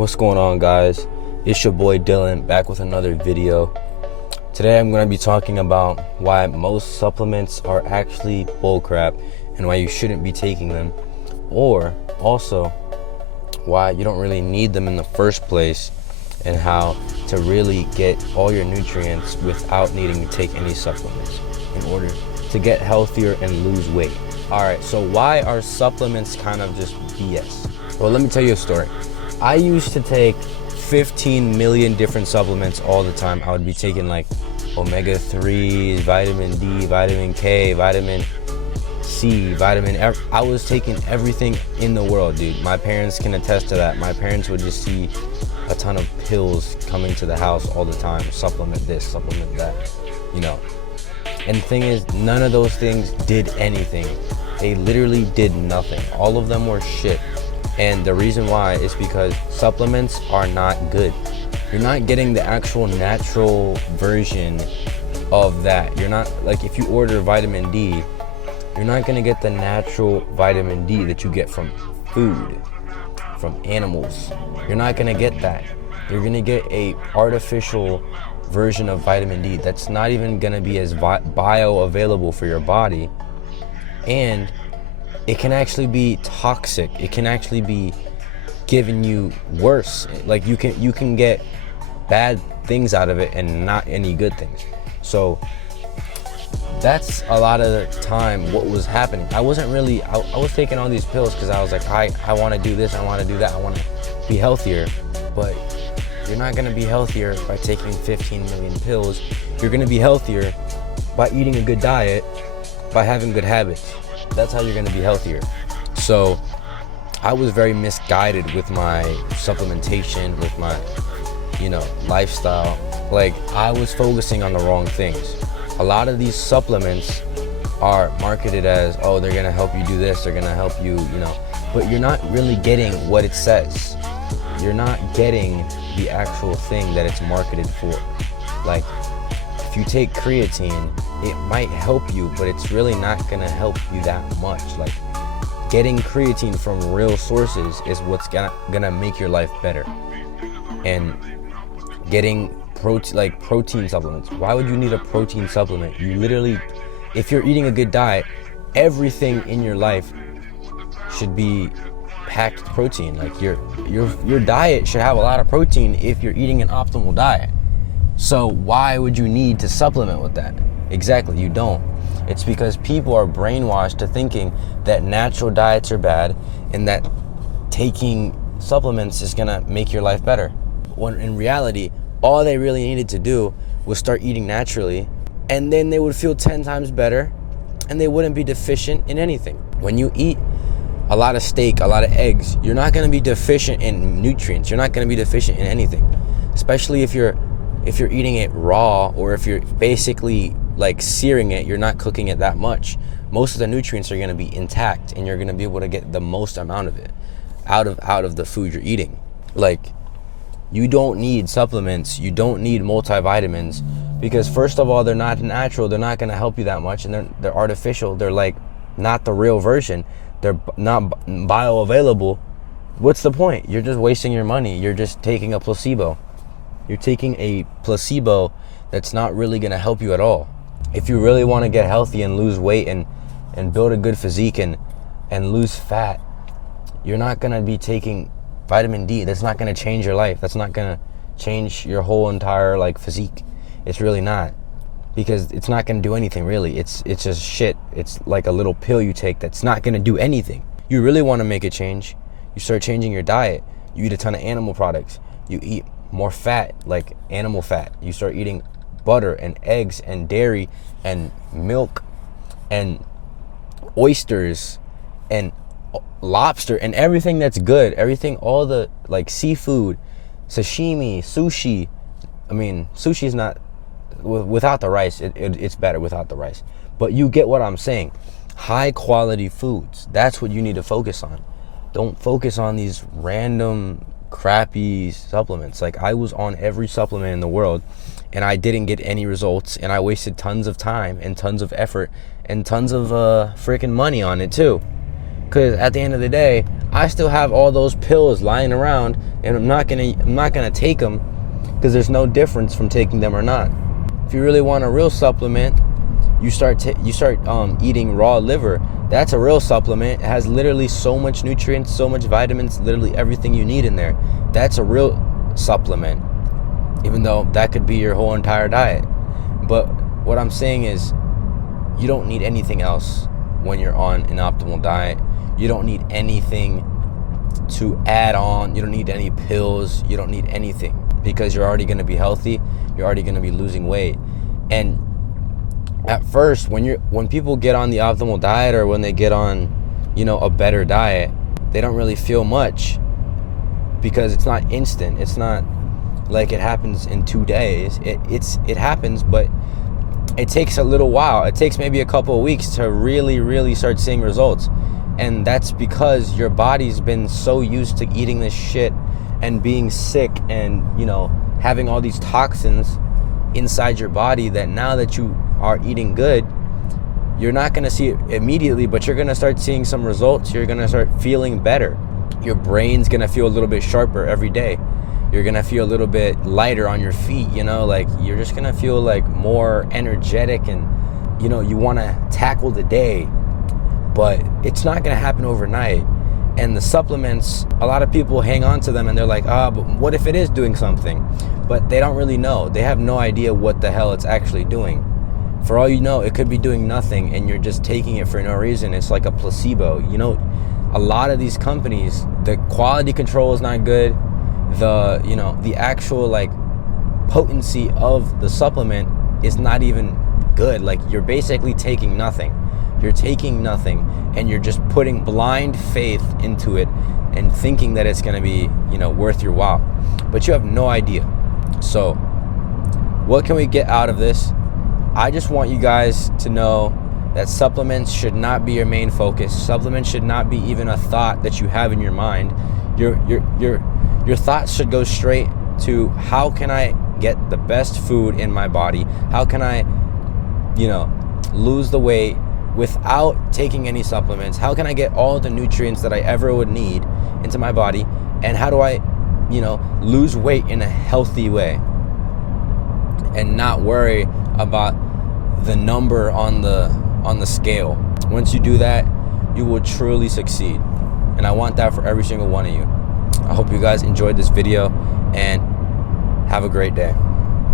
What's going on, guys? It's your boy Dylan back with another video. Today I'm going to be talking about why most supplements are actually bullcrap and why you shouldn't be taking them, or also why you don't really need them in the first place and how to really get all your nutrients without needing to take any supplements in order to get healthier and lose weight. Alright, so why are supplements kind of just BS? Well, let me tell you a story. I used to take 15 million different supplements all the time. I would be taking like omega-3s, vitamin D, vitamin K, vitamin C, I was taking everything in the world, dude. My parents can attest to that. My parents would just see a ton of pills coming to the house all the time. Supplement this, supplement that, you know. And the thing is, none of those things did anything. They literally did nothing. All of them were shit. And the reason why is because supplements are not good. You're not getting the actual natural version of that. You're not, like, if you order vitamin D, you're not gonna get the natural vitamin D that you get from food, from animals. You're not gonna get that. You're gonna get a artificial version of vitamin D that's not even gonna be as bioavailable for your body, and it can actually be toxic. It can actually be giving you worse. Like you can get bad things out of it and not any good things. So that's a lot of the time what was happening. I wasn't really, I was taking all these pills because I was like, I want to do this, I want to do that, I want to be healthier. But you're not going to be healthier by taking 15 million pills. You're going to be healthier by eating a good diet, by having good habits. That's how you're going to be healthier. So I was very misguided with my supplementation, with my, lifestyle. Like, I was focusing on the wrong things. A lot of these supplements are marketed as, oh, they're going to help you do this, they're going to help you, but you're not really getting what it says. You're not getting the actual thing that it's marketed for. Like, if you take creatine, it might help you, but it's really not gonna help you that much. Like, getting creatine from real sources is what's gonna make your life better. And getting protein supplements. Why would you need a protein supplement? You literally, if you're eating a good diet, everything in your life should be packed protein. Like, your diet should have a lot of protein if you're eating an optimal diet. So why would you need to supplement with that? Exactly, you don't. It's because people are brainwashed to thinking that natural diets are bad and that taking supplements is gonna make your life better. When in reality, all they really needed to do was start eating naturally, and then they would feel 10 times better and they wouldn't be deficient in anything. When you eat a lot of steak, a lot of eggs, you're not gonna be deficient in nutrients. You're not gonna be deficient in anything, especially if you're eating it raw, or if you're basically like searing it. You're not cooking it that much. Most of the nutrients are going to be intact, and you're going to be able to get the most amount of it out of the food you're eating. Like, you don't need supplements, you don't need multivitamins, because first of all, they're not natural. They're not going to help you that much, and they're artificial. They're like not the real version. They're not bioavailable. What's the point? You're just wasting your money. You're just taking a placebo. You're taking a placebo that's not really going to help you at all. If you really want to get healthy and lose weight and build a good physique and lose fat, you're not going to be taking vitamin D. That's not going to change your life. That's not going to change your whole entire physique. It's really not, because it's not going to do anything really. It's just shit. It's like a little pill you take that's not going to do anything. You really want to make a change, you start changing your diet. You eat a ton of animal products. You eat more fat, like animal fat. You start eating butter and eggs and dairy and milk and oysters and lobster and everything that's good. Everything, all the seafood, sashimi, sushi. I mean, sushi is not without the rice. It's better without the rice. But you get what I'm saying. High quality foods. That's what you need to focus on. Don't focus on these random crappy supplements. Like, I was on every supplement in the world and I didn't get any results, and I wasted tons of time and tons of effort and tons of freaking money on it too, because at the end of the day, I still have all those pills lying around, and I'm not gonna take them because there's no difference from taking them or not. If you really want a real supplement, you start eating raw liver. That's a real supplement. It has literally so much nutrients, so much vitamins, literally everything you need in there. That's a real supplement, even though that could be your whole entire diet. But what I'm saying is, you don't need anything else when you're on an optimal diet. You don't need anything to add on. You don't need any pills. You don't need anything, because you're already going to be healthy. You're already going to be losing weight. And at first, when people get on the optimal diet, or when they get on, a better diet, they don't really feel much, because it's not instant. It's not like it happens in 2 days. It happens, but it takes a little while. It takes maybe a couple of weeks to really start seeing results. And that's because your body's been so used to eating this shit and being sick and, having all these toxins inside your body, that now that you are eating good, you're not going to see it immediately, but you're going to start seeing some results. You're going to start feeling better. Your brain's going to feel a little bit sharper every day. You're going to feel a little bit lighter on your feet, like you're just going to feel like more energetic, and, you want to tackle the day. But it's not going to happen overnight. And the supplements, a lot of people hang on to them and they're like, but what if it is doing something? But they don't really know. They have no idea what the hell it's actually doing. For all you know, it could be doing nothing and you're just taking it for no reason. It's like a placebo. A lot of these companies, the quality control is not good. The actual potency of the supplement is not even good. Like, you're basically taking nothing. You're taking nothing, and you're just putting blind faith into it and thinking that it's going to be, worth your while. But you have no idea. So what can we get out of this? I just want you guys to know that supplements should not be your main focus. Supplements should not be even a thought that you have in your mind. Your thoughts should go straight to, how can I get the best food in my body? How can I, lose the weight without taking any supplements? How can I get all the nutrients that I ever would need into my body? And how do I, lose weight in a healthy way and not worry about the number on the scale? Once you do that, you will truly succeed. And I want that for every single one of you. I hope you guys enjoyed this video, and have a great day.